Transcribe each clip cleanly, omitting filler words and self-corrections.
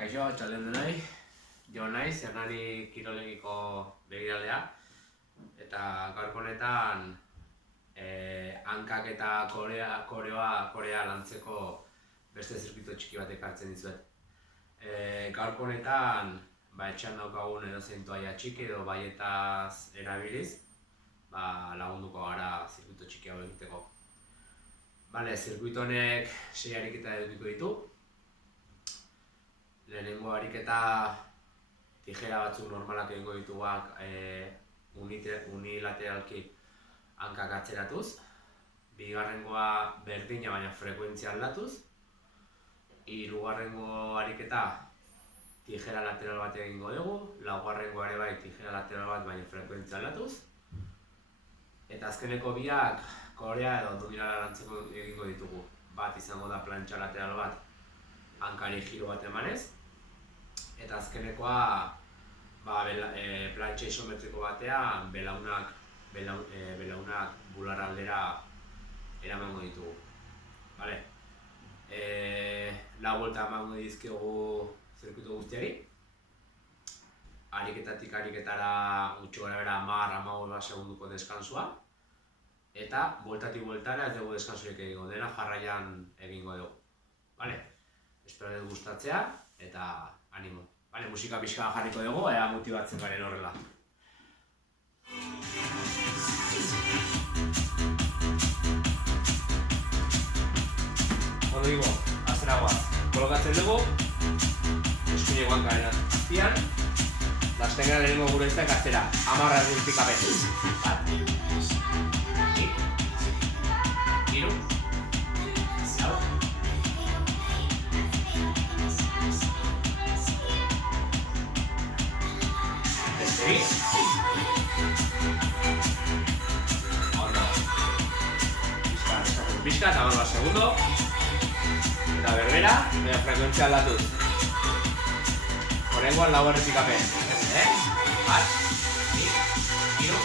Kaixo, txaldeon denoi, jo naiz, Hernani Kirolegiko begiralea, eta gaurko honetan hankak eta korea lantzeko beste zirkuito txiki bat ekartzen dizuet. Gaurko honetan etxean daukagun edozein toalla txiki edo baietaz erabiliz, lagunduko gara zirkuito txiki hau egiteko. Zirkuito honek 6 ariketa edukiko ditu. Lehenengo ariketa tijera batzuk normalak egingo dituguak unilateralki hankak atzeratuz. Bigarrengoa berdina baina frekuentzia aldatuz. Hirugarrengo ariketa tijera lateral bat egingo dugu. Laugarrengo ere bai tijera lateral bat baina frekuentzia aldatuz. Eta azkeneko biak korea edo duginara lantzeko egingo ditugu. Bat izango da plantxa lateral bat hankari giro bat emanez. Eta azkenekoa plantxa isometriko batean belaunak bular aldera eramango ditugu. Lau buelta emango dizkiogu zirkuito guztiari. Ariketatik ariketara gutxi gorabehera 10-15 segunduko deskansua. Eta bueltatik bueltara ez dugu deskansurik egingo, dena jarraian egingo dugu. Espero dut gustatzea eta animo. Musika pixka jarriko dugu, ea motibatzen garen horrela. Ondo digo, azera guaz. Kolokatzen dugu, eskuine guankaren azpian. Lasten gara lehenengo gure izak atzera, 10 erditik apen. Bat. Hiru. Lau. Ondo. Pixka eta 10 segundo. Eta berbera, frekuentzia aldatuz. Horrengoan 4 errepikapen. Bat. Hiru.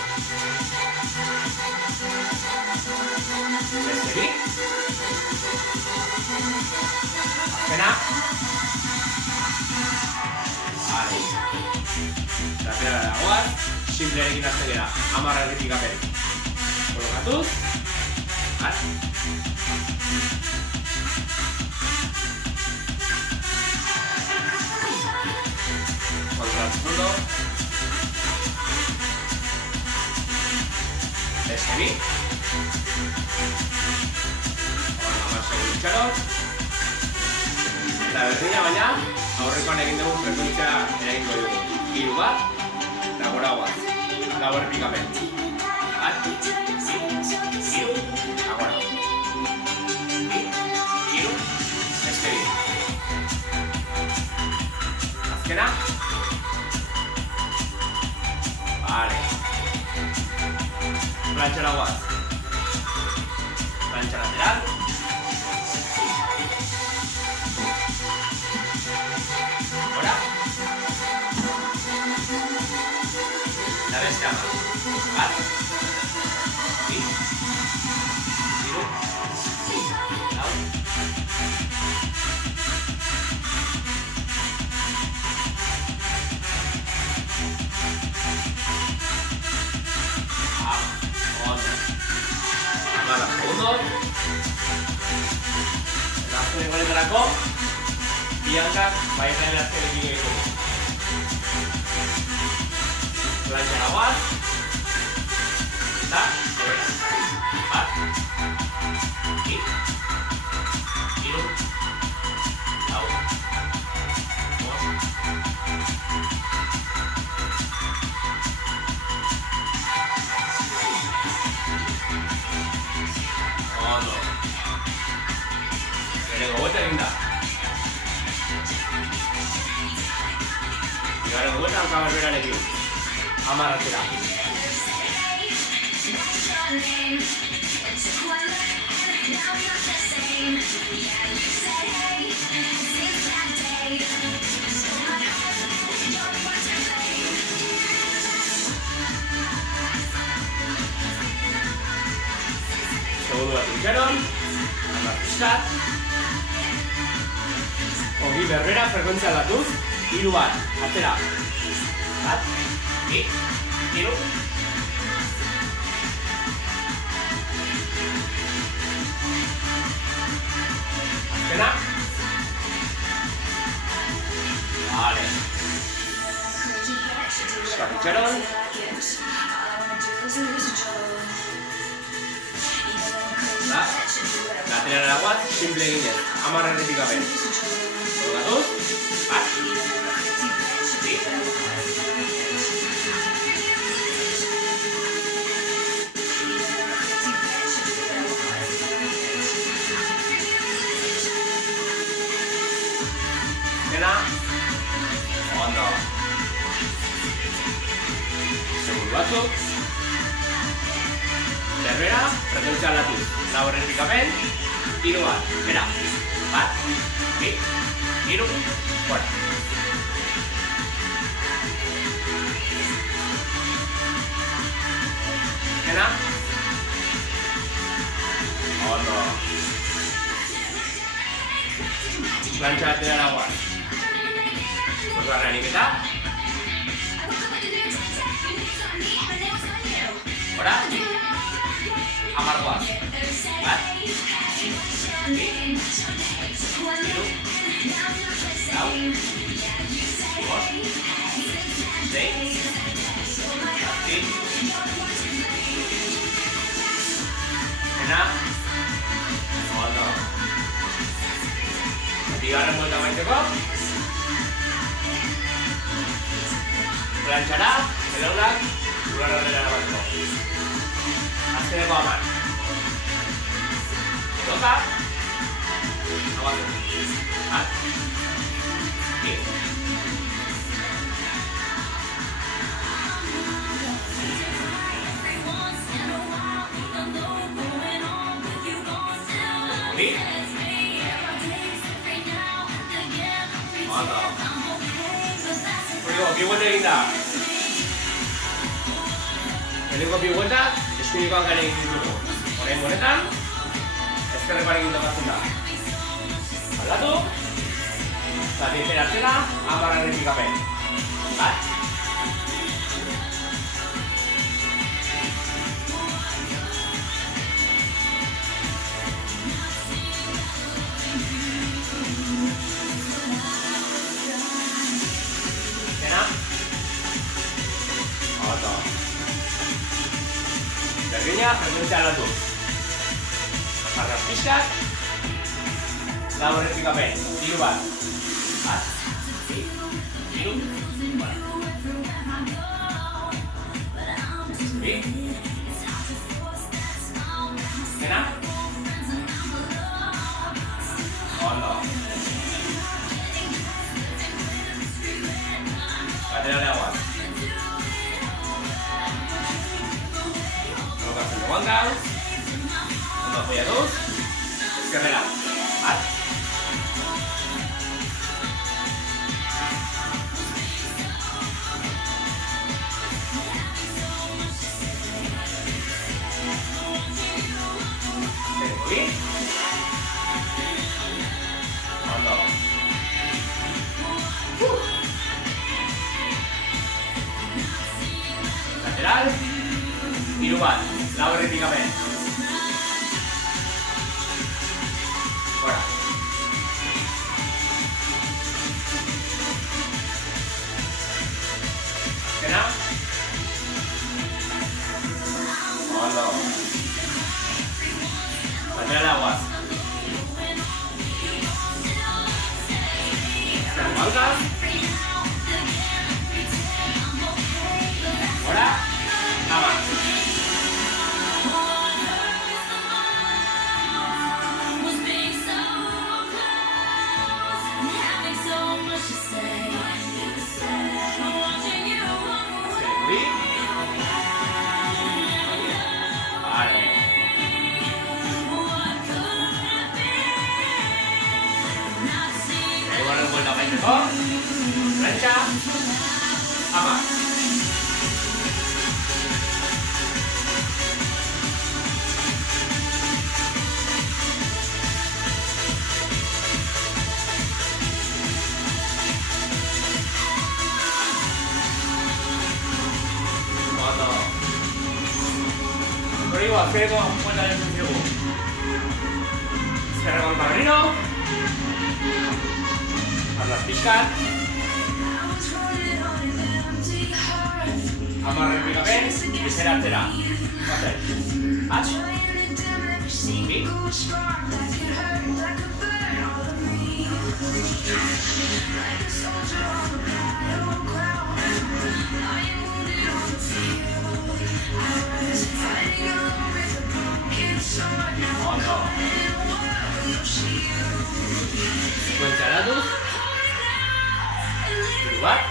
Beste bi. Azkena. Lateral dagoaz, simplerekin azten gara, 10 errepikapen. Kolokatuz. Bat. Kontrolatundo. Beste bi. Eta berdina baina, aurrekoan egin dugu frekuentzia eragingo dugu. Hiru bat, eta gora guaz. 4 errepikapen. Bat, hiru, eta gora. Hiru, beste bi. Azkena. Plantxa guaz. Plantxa lateral. Gora. Eta beste 10. Bat. Bi. Hiru. Lau. Segundo. Eta azken goletarako bi hankak baietaren azken egin ditugu. Plantxa nagoaz. Eta bat. Bi. Hiru. Lau. Bost. Ondo. Lehenengo buelta egin da. Bigarren buelta hanka berberarekin. 10 atzera. Segundo bat itxaron. Hamar pixkat. berbera, frekuentzia aldatuz. 3 bat, atzera. Bat, 2, 3. Azkena. Vale. Eskarritxeron. Lateralera guaz, simple eginez. 10 erretik gabe. Kolgatuz. Bat. 2. Azkena. Ondo. Segundu batzuk. Berbera, frekuentzia aldatuz. 4 erretik gabe. 3 bat. Bera. Bat. 2. 3. Fora. Azkena. Ondo. Plantxa laterala guaz. Bosgarrenik eta. Hora. 10 guaz. Bat. 2. 3. 4. 6. 7. Azkena. Ondo. Bigarren buelta maiteko. Plantxara, belaunak, bularra dela bateko. Azkeneko 10. Toka. Abatu. Bat. 2. Ondo. Bi buelta egin da. Lehenengo 2 bueltak, eskuineko hankaren egin ditugu. Orain honetan, ezkerrekoarekin tokatzen da. Aldatu. Eta atzera, 10 erretik gabe. Bat. 2. Frekuentzia aldatuz. Jarraz pixkat. 4 erretik gabe. 3 bat. Bat. 2. 3. Bat. 2. Azkena. Ondo. Lateralera guaz. Banda. Ondo apoiatuz. Ezkerrera. Bat. 2. Ondo. Lateral. 3 bat. 4 erretik gabe. Fora. Azkena. Ondo. Laterala guaz. Azkena gualda. Fora. Nama. Plancha. Ama. azkeneko buelta den dugu. Ezkerreko duta berriro. Arnaz pixkat. Amarren pikapen, bizera atzera. Bazen. Bat. Bi. Ondo. Sekuentzia eratuz. Hiru bat.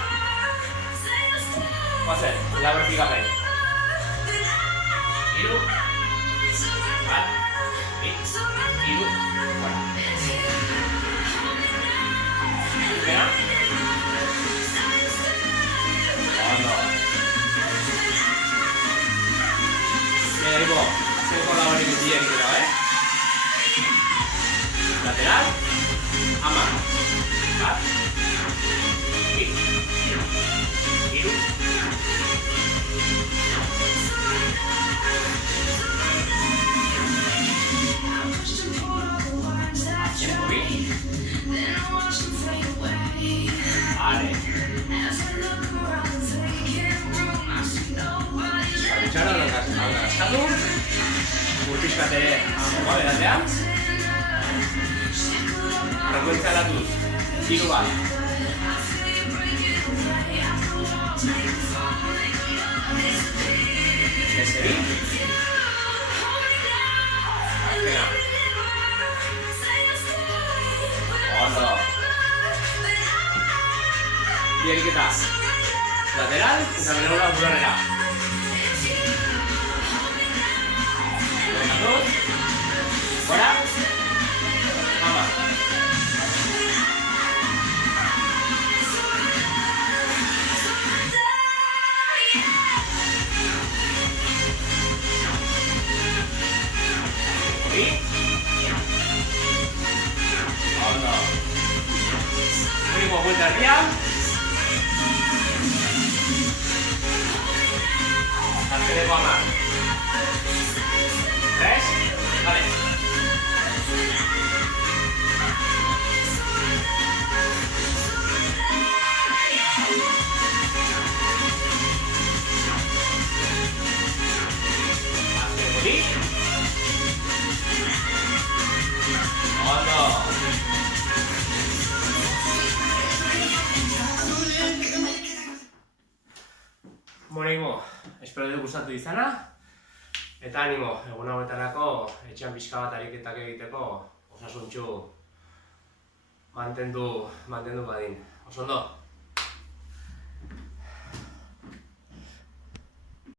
Bazen, laber pikapen. Hiru. Bat. Bi. Hiru. Bueno. Espera. Ondo. Igo, azkeneko labarik guztiak egitera, Lateral. Ama. Bat. Bi. Hiru. Azkeneko bi. Vale. Eskalutxara, askatu. Urpizkate amoa beratean. Frekuentzia eratuz. Hiru bat. Beste bi. Azkena. Ondo. Bi eriketa. Lateral, eta benegola bularrera. Bora. Ama. Bi. Ondo. Último vuelta arriba. Azkeneko ama. 3. Vale. Azkeneko bi. Ondo. Bueno, espero dut gustatu izana. Eta animo, egun hauetarako etxean pixka bat ariketak egiteko osasuntsu mantendu badin. Oso ondo?